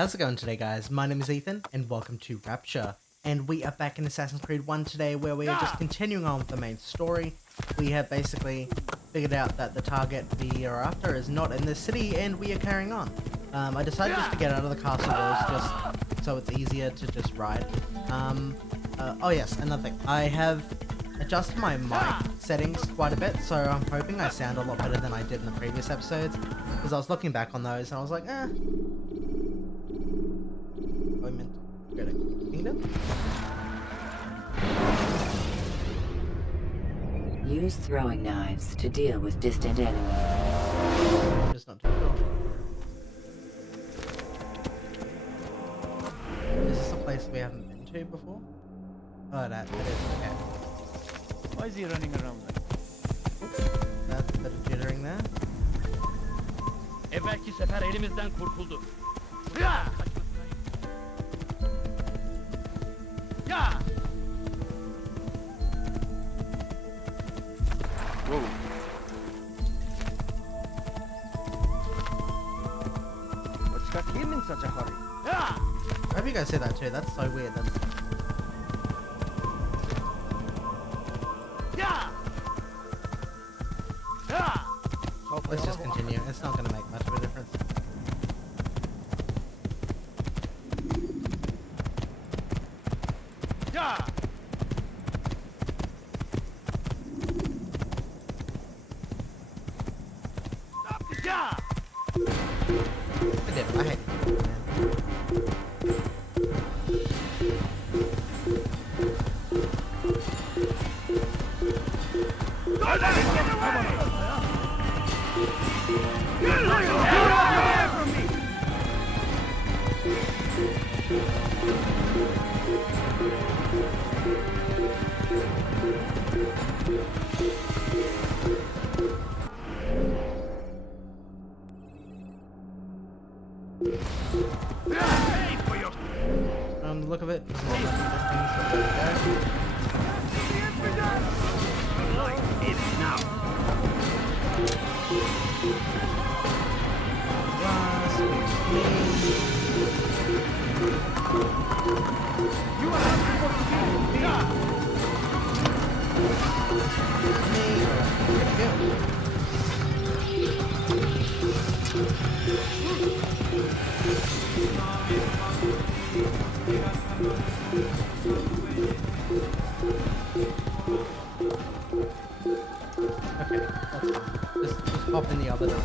How's it going today, guys? My name is Ethan, and welcome to Rapture. And we are back in Assassin's Creed 1 today, where we are just continuing on with the main story. We have basically figured out that the target we are after is not in this city, and we are carrying on. I decided just to get out of the castle walls, just so it's easier to just ride. Oh yes, another thing. I have adjusted my mic settings quite a bit, so I'm hoping I sound a lot better than I did in the previous episodes, because I was looking back on those and I was like, I meant to go to Kingdom? Use throwing knives to deal with distant enemies. Just not too sure. Is this a place we haven't been to before? Oh, that is, okay. Why is he running around like That's a bit of jittering there. Evvelki sefer elimizden kurtuldu. Ya! Ya! Whoa. What's got him in such a hurry? Ya! I hope you guys say that too, that's so weird. That's... Ya! Ya! Let's just continue, it's not going to make much of a difference. Ya! Ya! I did, I hate it. The look of it, there's not much of things, so okay, that's fine. Just hop in the other door.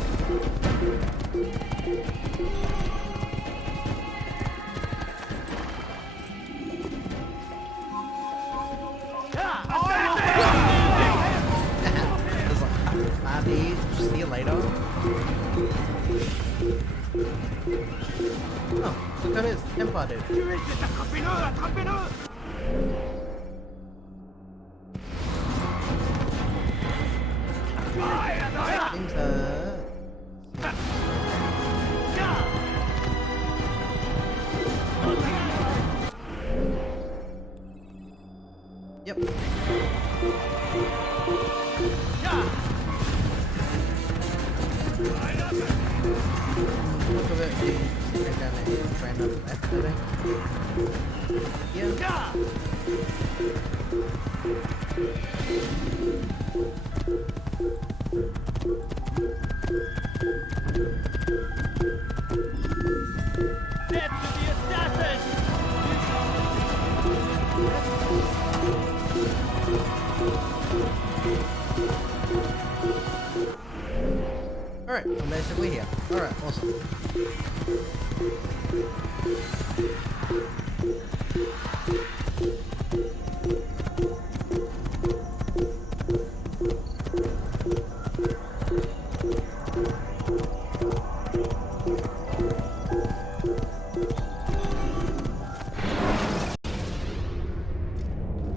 It's like, Maddie, see you later. Oh, look at this, Templar dude. Seems, Yep. Look of it, straight down there, try not to left, I think. Yeah. Death to the assassin! Alright, I'm basically here. Alright, awesome.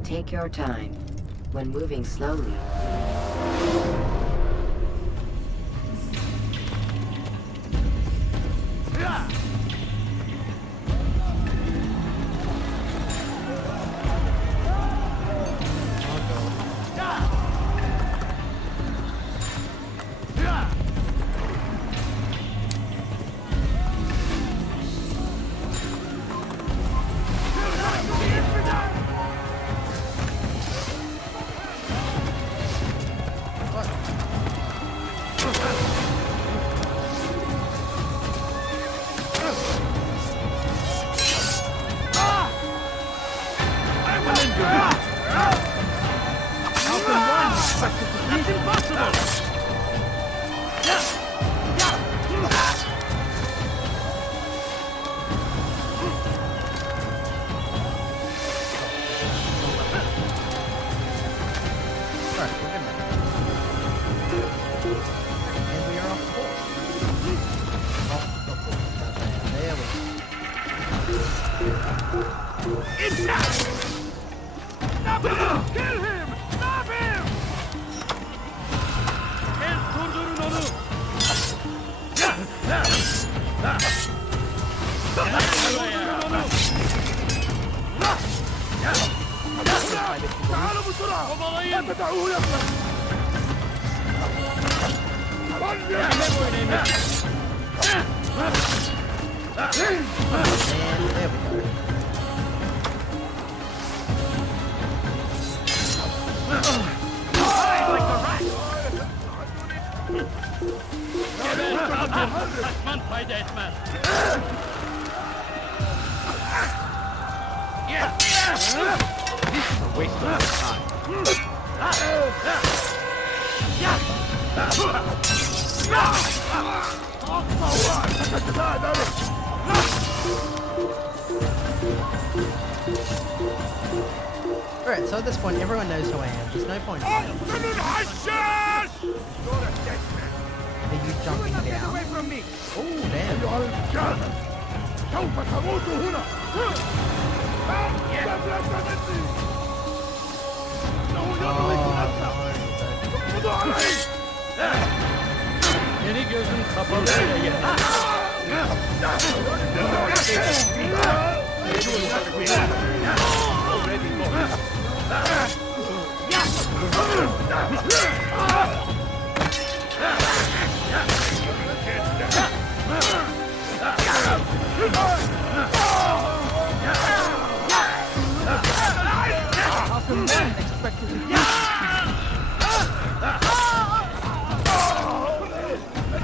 Take your time. When moving slowly, Stop him! Kill him! Stop him! Durdurun onu! تعالوا بسرعة! لا تدعوه يخلص! And there we go. Kaçman fayda etmez. Alright, so at this point everyone knows who I am. There's no point in hiding. Are you jumping down? Oh, damn. Yeni gözün kapalı bile yeter.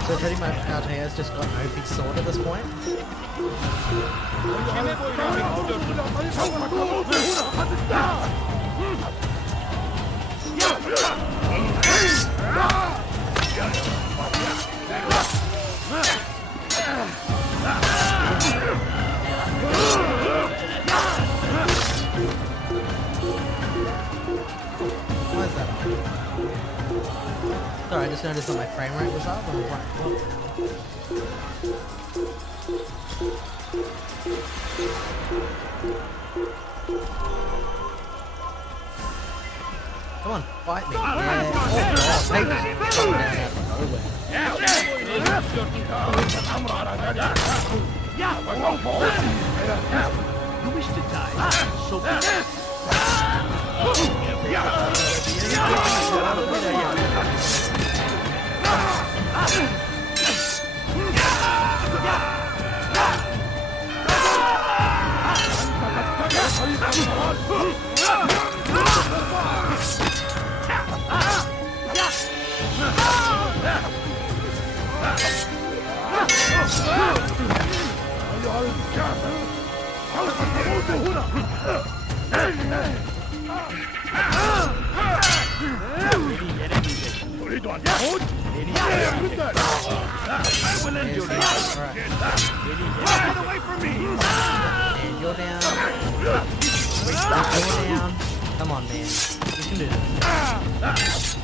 So pretty much Altea's just got an OP sword at this point. Kime boyun eğmek istiyorsun? Why is that? Sorry, I just noticed that my frame rate was up. I was like, what Come on, fight me. Yeah. Oh, God, take this. Come down out of nowhere. You wish to die? So be it. Get away from me! And you're down. You're down. Come on, man. You can do this.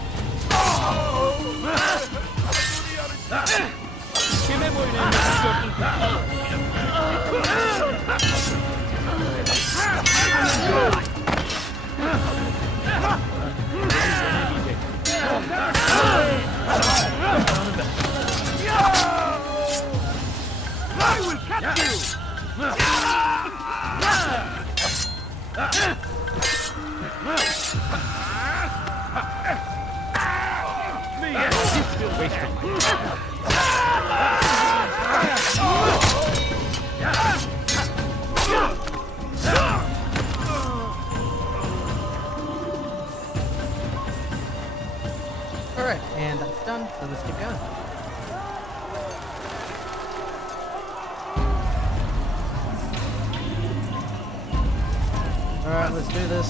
Kime boyun eğmek istiyorsun? I will catch you! Alright, and that's done, so let's keep going. Alright, let's do this.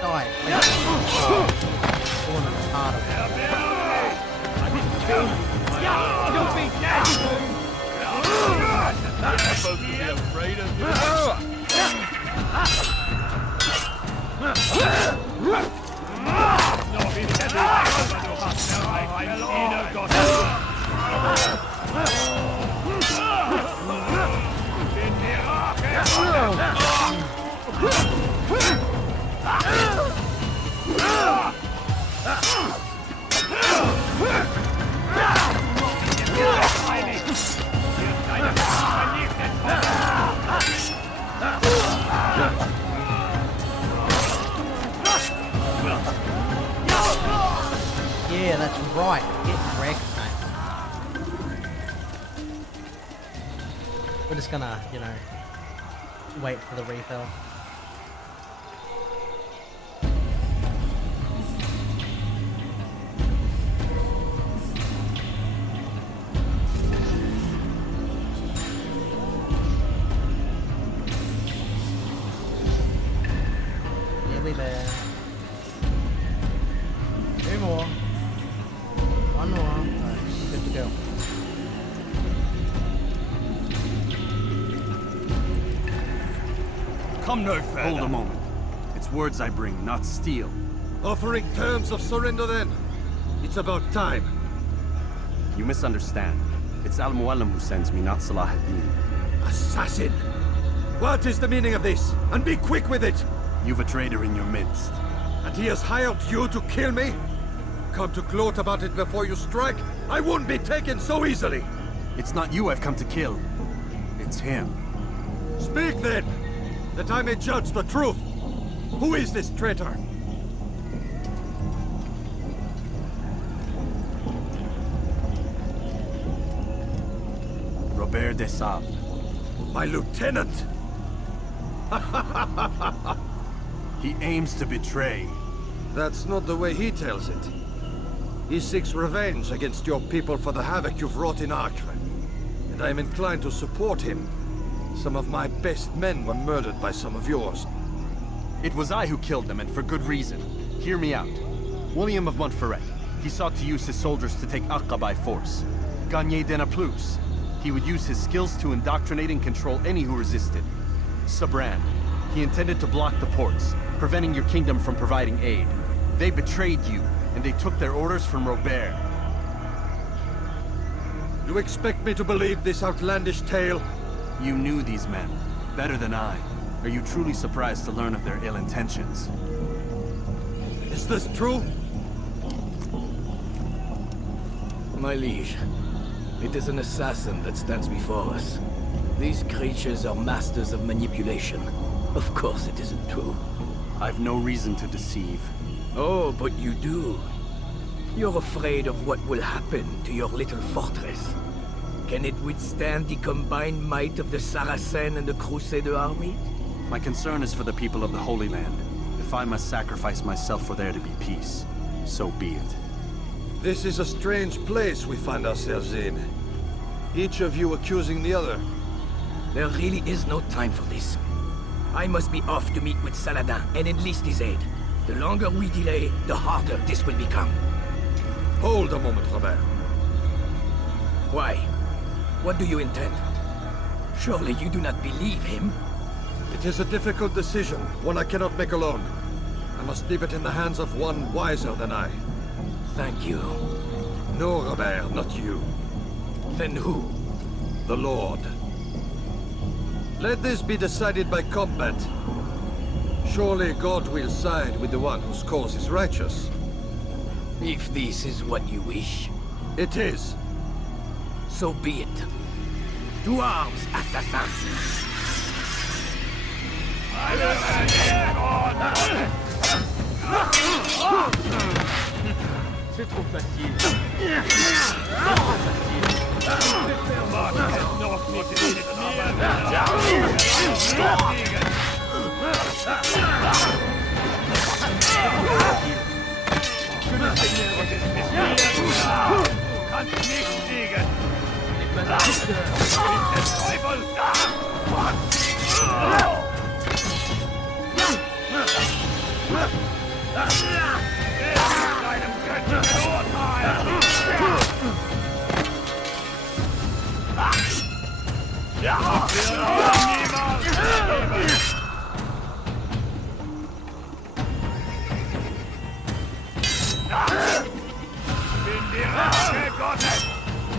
Die, please. Torn it apart. Don't be dead! You're supposed to be afraid of me. Yeah, that's right. Get wrecked, mate. We're just gonna, you know, wait for the refill. Nearly there. 2 more. 1 more. Alright, good to go. Come no further. Hold a moment. It's words I bring, not steel. Offering terms of surrender then. It's about time. You misunderstand. It's Al-Mualim who sends me, not Salah ad-Din. Assassin! What is the meaning of this? And be quick with it! You've a traitor in your midst. And he has hired you to kill me? Come to gloat about it before you strike? I won't be taken so easily! It's not you I've come to kill. It's him. Speak then! That I may judge the truth! Who is this traitor? Robert de Sable. My lieutenant! He aims to betray. That's not the way he tells it. He seeks revenge against your people for the havoc you've wrought in Acre. And I am inclined to support him. Some of my best men were murdered by some of yours. It was I who killed them, and for good reason. Hear me out. William of Montferrat. He sought to use his soldiers to take Acre by force. Gagné de Naplouse. He would use his skills to indoctrinate and control any who resisted. Sabran. He intended to block the ports, preventing your kingdom from providing aid. They betrayed you, and they took their orders from Robert. You expect me to believe this outlandish tale? You knew these men, better than I. Are you truly surprised to learn of their ill intentions? Is this true? My liege, it is an assassin that stands before us. These creatures are masters of manipulation. Of course it isn't true. I've no reason to deceive. Oh, but you do. You're afraid of what will happen to your little fortress. Can it withstand the combined might of the Saracen and the Crusader army? My concern is for the people of the Holy Land. If I must sacrifice myself for there to be peace, so be it. This is a strange place we find ourselves in. Each of you accusing the other. There really is no time for this. I must be off to meet with Saladin and enlist his aid. The longer we delay, the harder this will become. Hold a moment, Robert. Why? What do you intend? Surely you do not believe him? It is a difficult decision, one I cannot make alone. I must leave it in the hands of one wiser than I. Thank you. No, Robert, not you. Then who? The Lord. Let this be decided by combat. Surely God will side with the one whose cause is righteous. If this is what you wish, It is. so be it. To arms, assassins! C'est trop facile. C'est trop facile.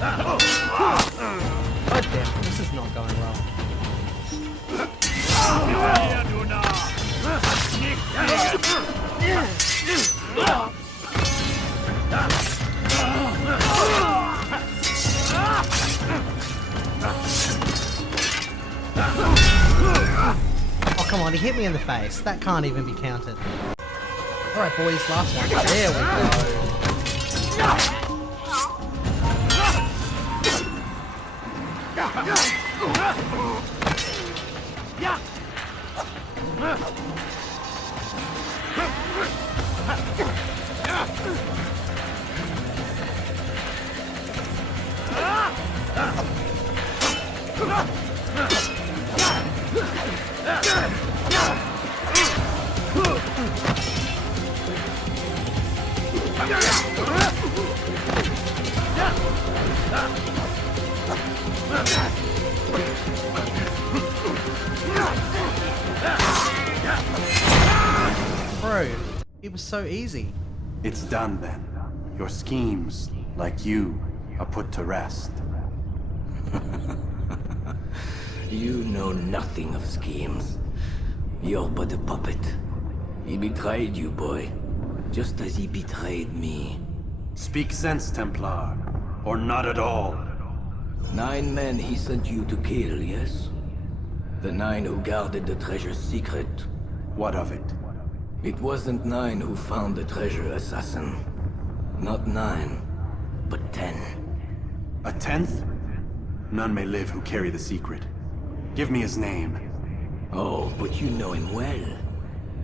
God damn, this is not going well. Oh, come on, he hit me in the face. That can't even be counted. Alright, boys, last one. There we go. Bro, it was so easy. It's done then. Your schemes, like you, are put to rest. You know nothing of schemes. You're but a puppet. He betrayed you, boy. Just as he betrayed me. Speak sense, Templar. Or not at all. 9 men he sent you to kill, yes? The 9 who guarded the treasure's secret. What of it? It wasn't 9 who found the treasure, assassin. Not 9, but 10. A 10th? None may live who carry the secret. Give me his name. Oh, but you know him well.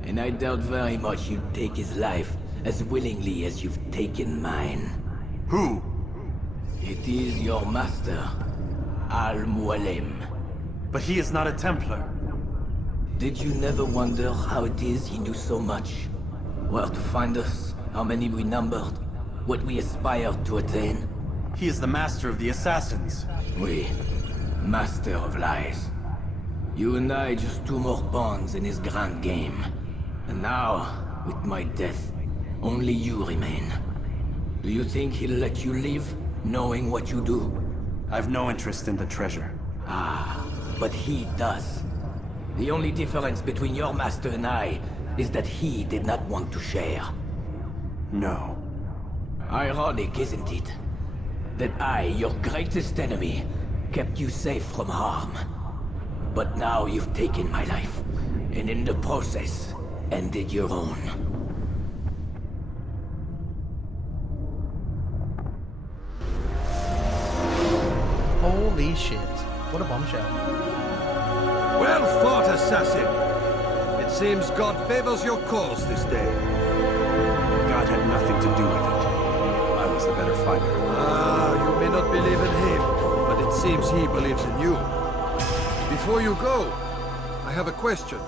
And I doubt very much you'd take his life as willingly as you've taken mine. Who? It is your master, Al-Mualim. But he is not a Templar. Did you never wonder how it is he knew so much? Where to find us, how many we numbered, what we aspired to attain? He is the master of the assassins. We, master of lies. You and I just 2 more pawns in his grand game. And now, with my death, only you remain. Do you think he'll let you live, knowing what you do? I've no interest in the treasure. Ah, but he does. The only difference between your master and I is that he did not want to share. No. Ironic, isn't it? That I, your greatest enemy, kept you safe from harm. But now you've taken my life, and in the process, ended your own. Holy shit. What a bombshell. Well fought, assassin. It seems God favors your cause this day. God had nothing to do with it. I was the better fighter. Ah, you may not believe in him, but it seems he believes in you. Before you go, I have a question.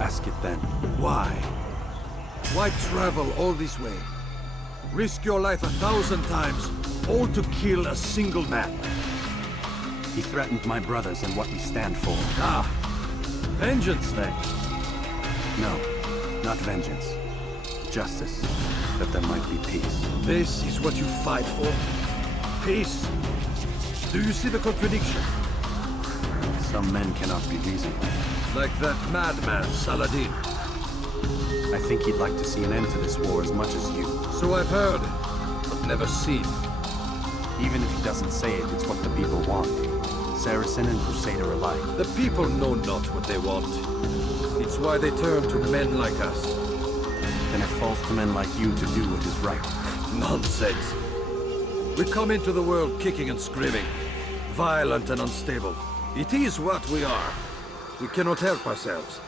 Ask it then. Why? Why travel all this way? Risk your life 1,000 times, all to kill a single man. He threatened my brothers and what we stand for. Ah, vengeance then. No, not vengeance. Justice, that there might be peace. This is what you fight for? Peace? Do you see the contradiction? Some men cannot be reasoned. Like that madman, Saladin. I think he'd like to see an end to this war as much as you. So I've heard, but never seen. Even if he doesn't say it, it's what the people want. Saracen and Crusader alike. The people know not what they want. It's why they turn to men like us. Then it falls to men like you to do what is right. Nonsense. We come into the world kicking and screaming, violent and unstable. It is what we are. We cannot help ourselves.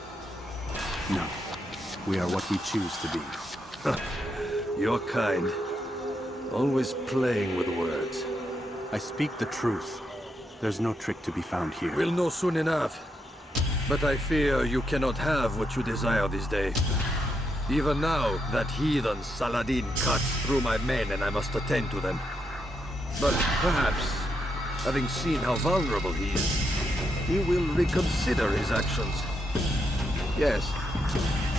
No. We are what we choose to be. You're kind. Always playing with words. I speak the truth. There's no trick to be found here. We'll know soon enough. But I fear you cannot have what you desire this day. Even now, that heathen Saladin cuts through my men and I must attend to them. But perhaps, having seen how vulnerable he is, he will reconsider his actions. Yes,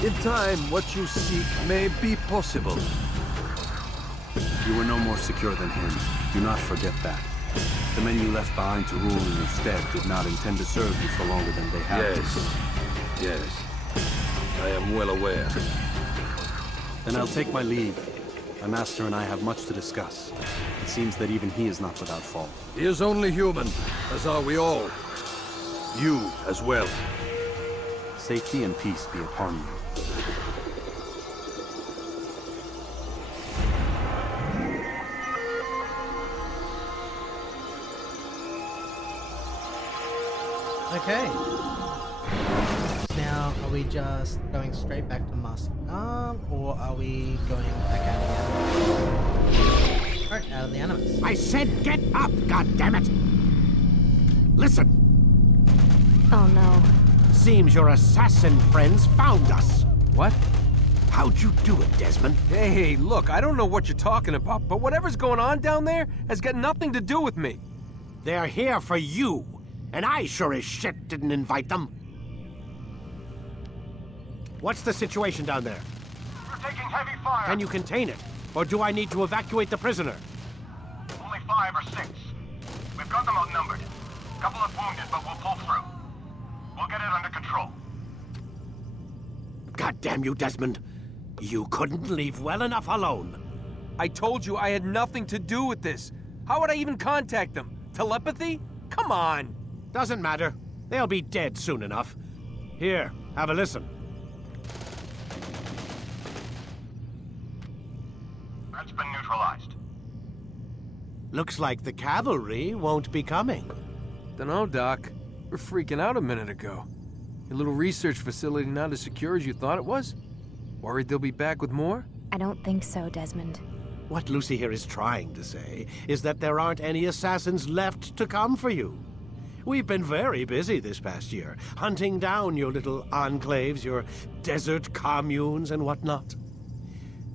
in time, what you seek may be possible. You were no more secure than him. Do not forget that. The men you left behind to rule in your stead did not intend to serve you for longer than they had to. Yes. I am well aware. Then I'll take my leave. My master and I have much to discuss. It seems that even he is not without fault. He is only human, as are we all. You as well. Safety and peace be upon you. Okay. Now, are we just going straight back to Master Arm, or are we going back out of the Animus? Alright, out of the Animus. I said get up, goddammit! Listen, Oh no. seems your assassin friends found us. What? How'd you do it, Desmond? Hey, look, I don't know what you're talking about, but whatever's going on down there has got nothing to do with me. They're here for you, and I sure as shit didn't invite them. What's the situation down there? We're taking heavy fire. Can you contain it? Or do I need to evacuate the prisoner? Only 5 or 6. We've got them outnumbered. Couple of wounded, but we'll pull through. We'll get it under control. God damn you, Desmond. You couldn't leave well enough alone. I told you I had nothing to do with this. How would I even contact them? Telepathy? Come on. Doesn't matter. They'll be dead soon enough. Here, have a listen. That's been neutralized. Looks like the cavalry won't be coming. Dunno, Doc. We're freaking out a minute ago. Your little research facility not as secure as you thought it was? Worried they'll be back with more? I don't think so, Desmond. What Lucy here is trying to say is that there aren't any assassins left to come for you. We've been very busy this past year, hunting down your little enclaves, your desert communes and whatnot.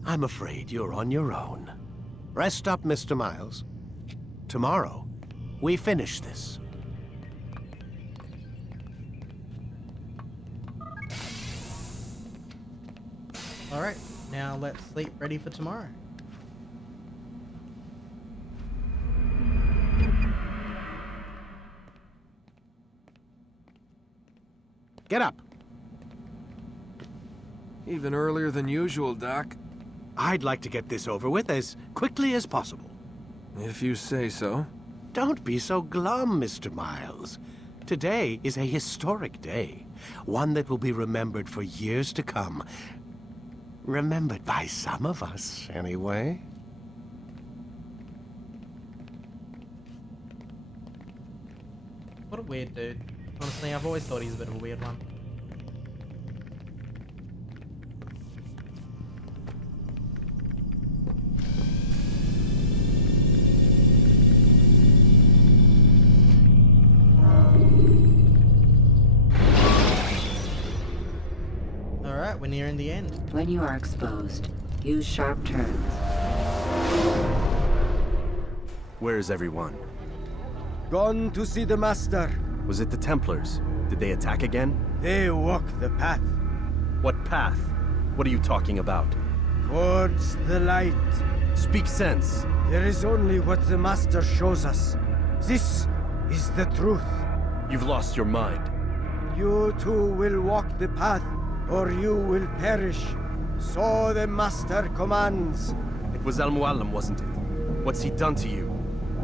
I'm afraid you're on your own. Rest up, Mr. Miles. Tomorrow, we finish this. Alright, now let's sleep ready for tomorrow. Get up. Even earlier than usual, Doc. I'd like to get this over with as quickly as possible. If you say so. Don't be so glum, Mr. Miles. Today is a historic day, one that will be remembered for years to come. Remembered by some of us, anyway. What a weird dude. Honestly, I've always thought he's a bit of a weird one. Alright, we're nearing the end. When you are exposed, use sharp turns. Where is everyone? Gone to see the Master. Was it the Templars? Did they attack again? They walk the path What path? What are you talking about? towards the light. Speak sense. There is only what the Master shows us. This is the truth. You've lost your mind. You too will walk the path, or you will perish. So the Master commands. It was Al-Mualim, wasn't it? What's he done to you?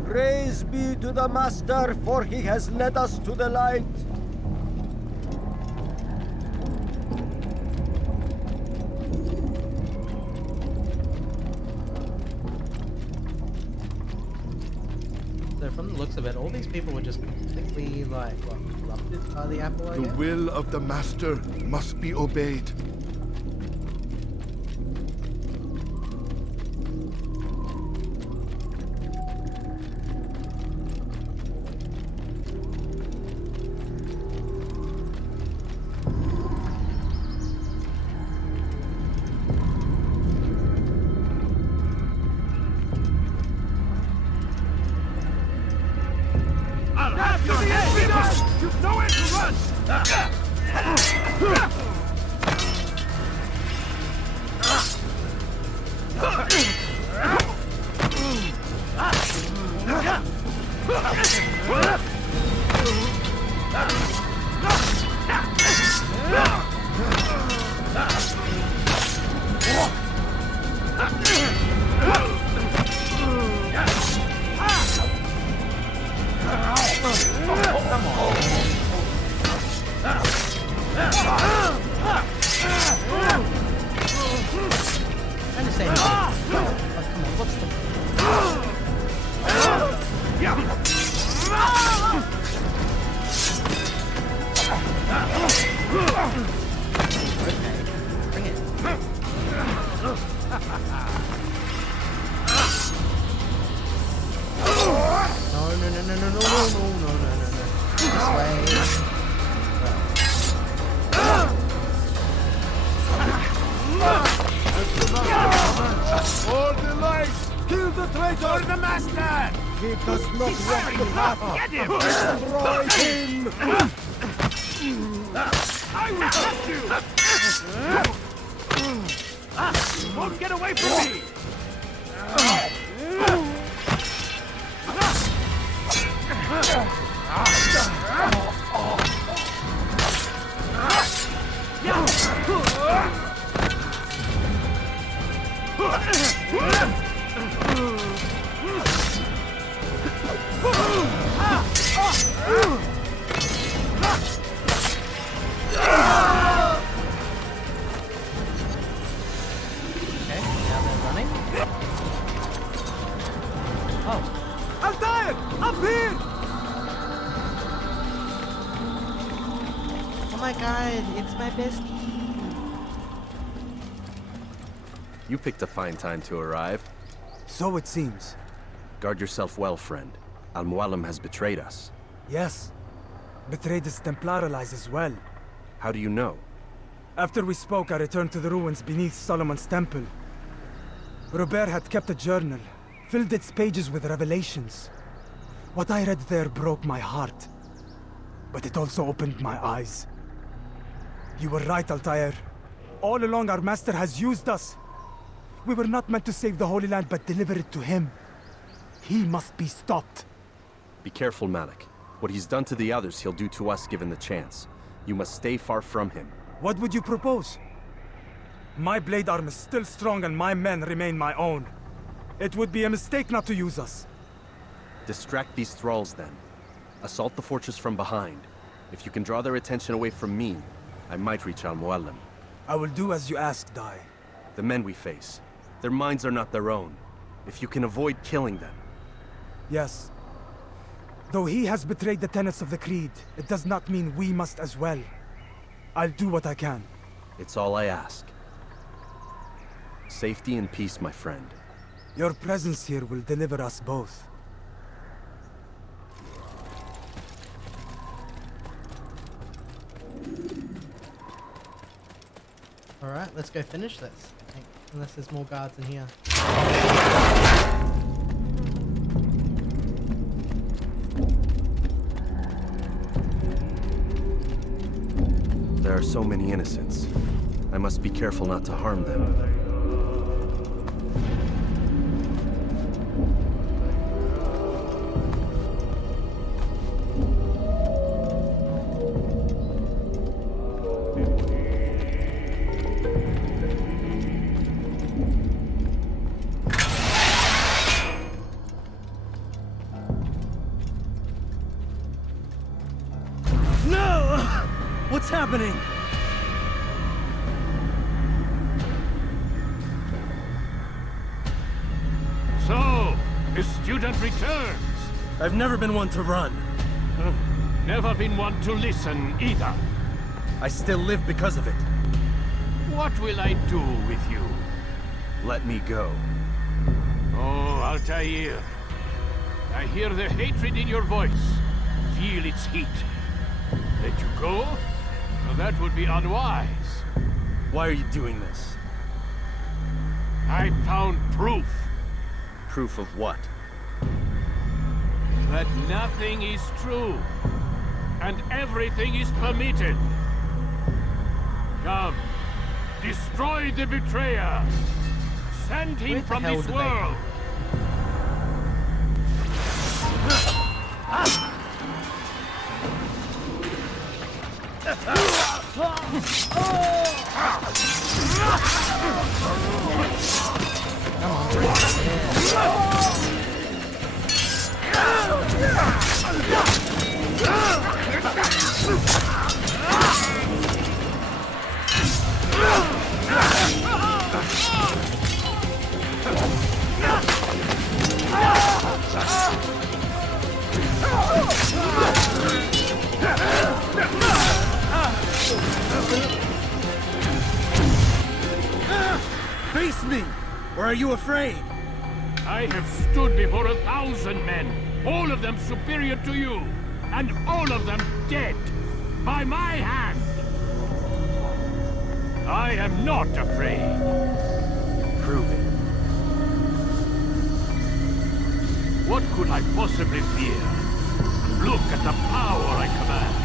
Praise be to the Master, for he has led us to the light. So from the looks of it, all these people were just completely, like, what, corrupted by the apple, I The guess? will of the Master must be obeyed. You've nowhere to run! bring it. No. This way. All the lights! Kill the traitor! The master! He does not walk the path! Get him! Destroy him! I will get you! Won't get away from me! Altair! Up here! Oh my god, it's my bestie. You picked a fine time to arrive. So it seems. Guard yourself well, friend. Al-Mualim has betrayed us. Yes. Betrayed his Templar allies as well. How do you know? After we spoke, I returned to the ruins beneath Solomon's temple. Robert had kept a journal, filled its pages with revelations. What I read there broke my heart. But it also opened my eyes. You were right, Altair. All along our master has used us. We were not meant to save the Holy Land, but deliver it to him. He must be stopped. Be careful, Malik. What he's done to the others, he'll do to us given the chance. You must stay far from him. What would you propose? My blade arm is still strong and my men remain my own. It would be a mistake not to use us. Distract these thralls then. Assault the fortress from behind. If you can draw their attention away from me, I might reach Al-Mualim. I will do as you ask, Dai. The men we face, their minds are not their own. If you can avoid killing them. Yes. Though he has betrayed the tenets of the Creed, it does not mean we must as well. I'll do what I can. It's all I ask. Safety and peace, my friend. Your presence here will deliver us both. Alright, let's go finish this. Unless there's more guards in here. There are so many innocents. I must be careful not to harm them. What's happening? So, a student returns. I've never been one to run. Never been one to listen either. I still live because of it. What will I do with you? Let me go. Oh, Altair. I hear the hatred in your voice. Feel its heat. Let you go? Well, that would be unwise. Why are you doing this? I found proof. Proof of what? That nothing is true. And everything is permitted. Come. Destroy the betrayer. Send him from this world. Face me! Or are you afraid? I have stood before 1,000 men, all of them superior to you, and all of them dead, by my hand. I am not afraid. Prove it. What could I possibly fear? Look at the power I command.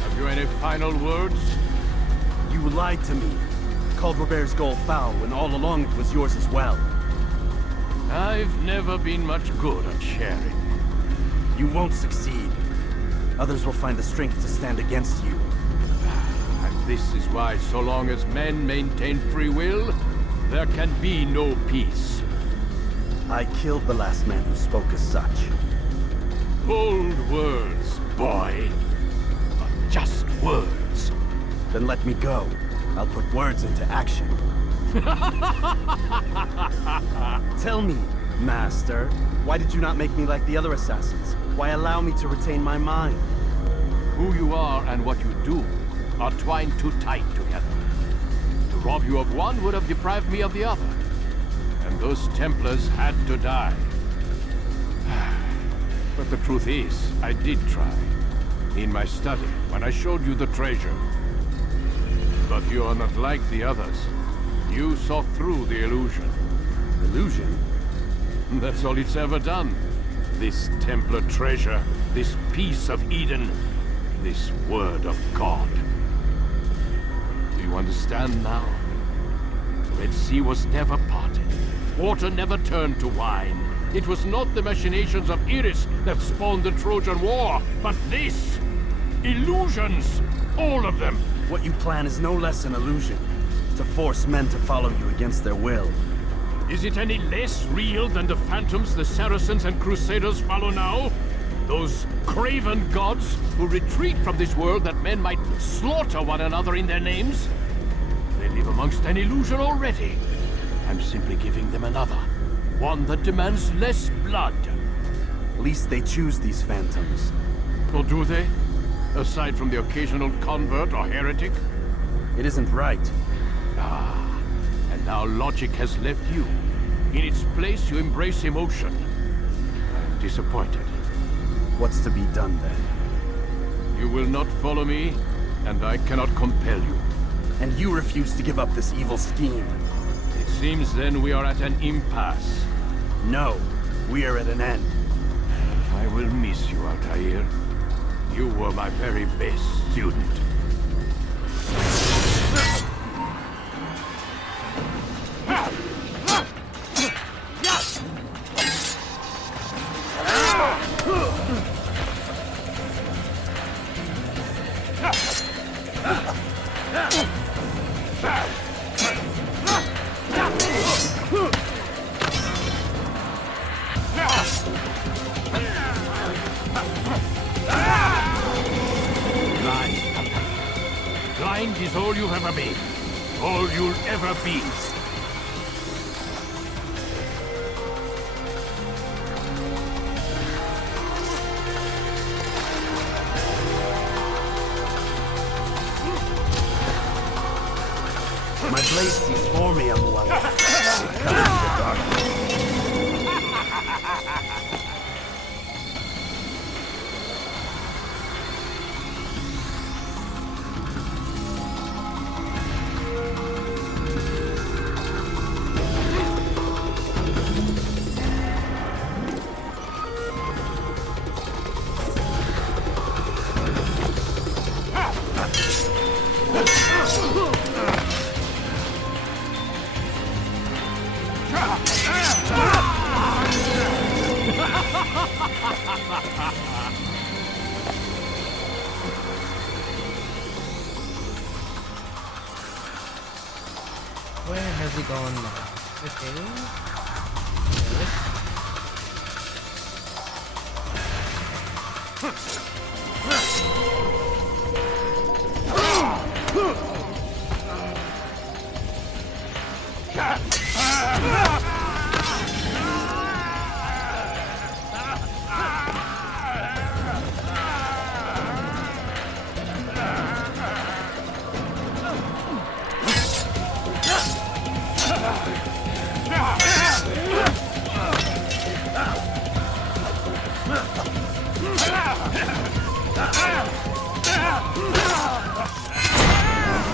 Have you any final words? You lied to me. Called Robert's goal foul when all along it was yours as well. I've never been much good at sharing. You won't succeed. Others will find the strength to stand against you. And this is why, so long as men maintain free will, there can be no peace. I killed the last man who spoke as such. Bold words, boy. But just words. Then let me go. I'll put words into action. Tell me, Master, why did you not make me like the other assassins? Why allow me to retain my mind? Who you are and what you do are twined too tight together. To rob you of one would have deprived me of the other. And those Templars had to die. But the truth is, I did try. In my study, when I showed you the treasure. But you are not like the others. You saw through the illusion. Illusion? That's all it's ever done. This Templar treasure, this piece of Eden, this word of God. Do you understand now? The Red Sea was never parted. Water never turned to wine. It was not the machinations of Iris that spawned the Trojan War, but this! Illusions! All of them! What you plan is no less an illusion. To force men to follow you against their will. Is it any less real than the phantoms the Saracens and Crusaders follow now? Those craven gods who retreat from this world that men might slaughter one another in their names? They live amongst an illusion already. I'm simply giving them another. One that demands less blood. At least they choose these phantoms. Or do they? Aside from the occasional convert or heretic? It isn't right. Ah, and now logic has left you. In its place, you embrace emotion. I'm disappointed. What's to be done then? You will not follow me, and I cannot compel you. And you refuse to give up this evil scheme. It seems then we are at an impasse. No, we are at an end. I will miss you, Altair. You were my very best student. Blind is all you've ever been. All you'll ever be. My blade sees for me, Amuala. he gone now? Okay.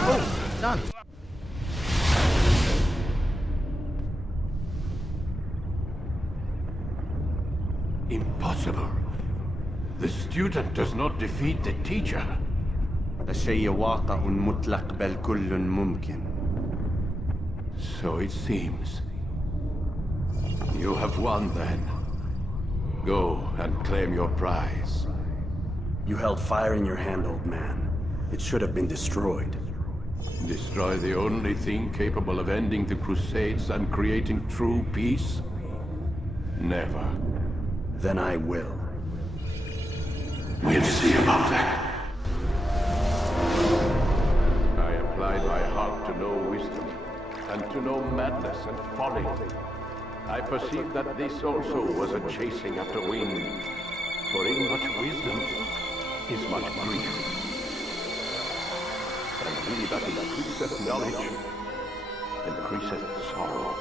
Oh, done. Impossible. The student does not defeat the teacher. الشيء واقع مطلق بل كل ممكن. So it seems. You have won then. Go and claim your prize. You held fire in your hand, old man. It should have been destroyed. Destroy the only thing capable of ending the Crusades and creating true peace? Never. Then I will. We'll see about that. I applied my heart to know wisdom, and to know madness and folly. I perceived that this also was a chasing after wind, for in much wisdom is much grief. And he that increaseth knowledge increaseth sorrow.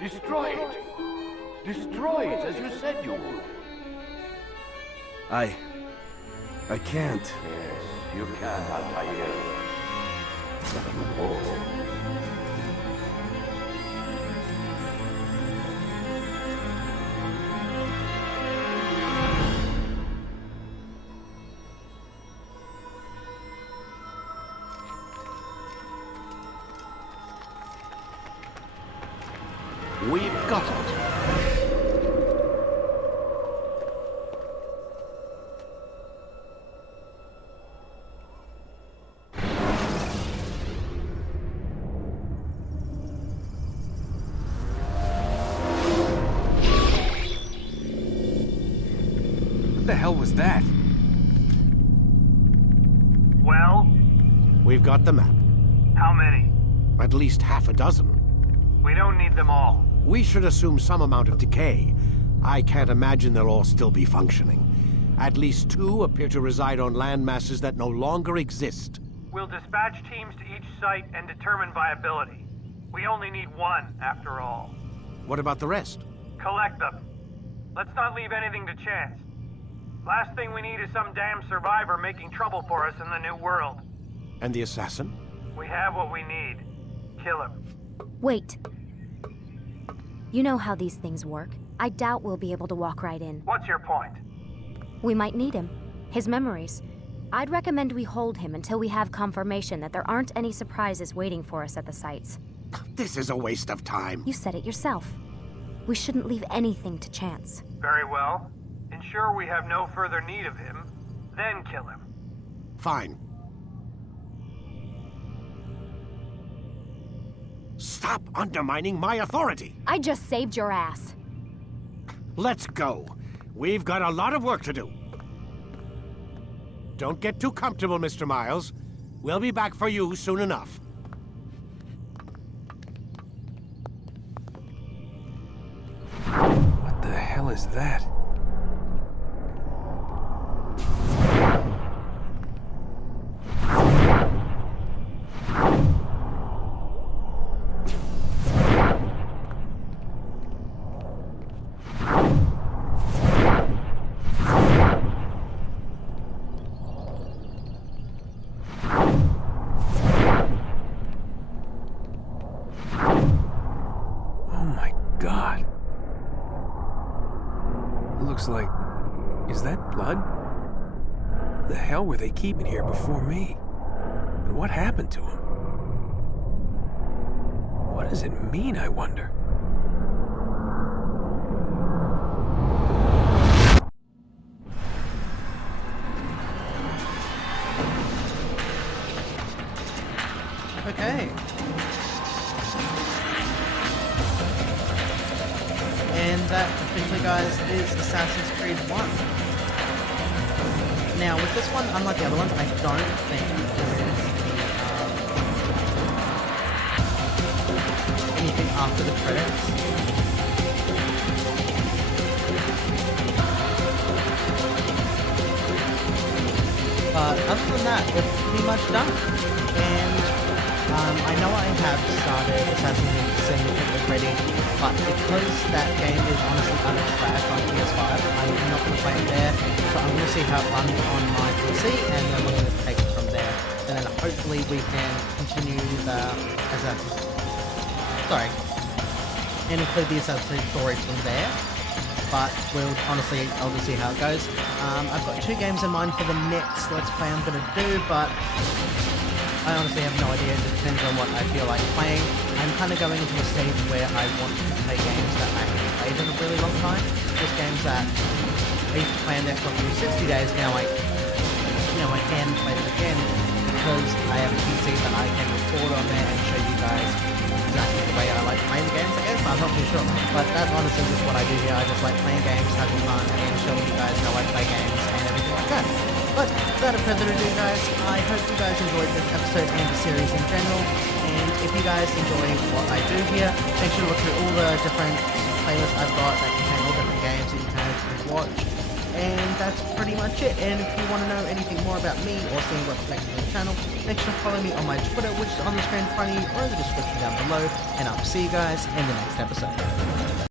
Destroy it! Destroy it, as you said you would. I can't. Yes, you can, Altair. But you won't. We've got it. What the hell was that? Well? We've got the map. How many? At least half a dozen. We don't need them all. We should assume some amount of decay. I can't imagine they'll all still be functioning. At least 2 appear to reside on land masses that no longer exist. We'll dispatch teams to each site and determine viability. We only need 1, after all. What about the rest? Collect them. Let's not leave anything to chance. Last thing we need is some damn survivor making trouble for us in the new world. And the assassin? We have what we need. Kill him. Wait. You know how these things work. I doubt we'll be able to walk right in. What's your point? We might need him. His memories. I'd recommend we hold him until we have confirmation that there aren't any surprises waiting for us at the sites. This is a waste of time. You said it yourself. We shouldn't leave anything to chance. Very well. Ensure we have no further need of him, then kill him. Fine. Stop undermining my authority! I just saved your ass. Let's go. We've got a lot of work to do. Don't get too comfortable, Mr. Miles. We'll be back for you soon enough. What the hell is that? Like, is that blood? The hell were they keeping here before me? And what happened to him? What does it mean, I wonder? And that officially, guys, is Assassin's Creed 1. Now, with this one, unlike the other ones, I don't think there is anything after the credits. But other than that, we're pretty much done. And I know I have started Assassin's Creed Syndicate already, but because that game is honestly utter trash on PS5, I'm not going to play it there. So I'm going to see how it runs on my PC, and then we're going to take it from there. And then hopefully we can continue the and include the Assassin's Creed story from there. But I'll just see how it goes. I've got 2 games in mind for the next Let's Play I'm going to do, but I honestly have no idea. It depends on what I feel like playing. I'm kind of going into a stage where I want to play games that I haven't played in a really long time. Just games that I used to play on the Xbox for 60 days, now I can play them again because I have a PC that I can record on there and show you guys exactly the way I like playing the games, I guess. I'm not too sure. But that's honestly just what I do here. I just like playing games, having fun, and showing you guys how I play games and everything like that. But without further ado, guys, I hope you guys enjoyed this episode and the series in general. And if you guys enjoy what I do here, make sure to look through all the different playlists I've got that contain all different games that you can watch. And that's pretty much it. And if you want to know anything more about me or seeing what's next on the channel, make sure to follow me on my Twitter, which is on the screen in front of you or in the description down below. And I'll see you guys in the next episode.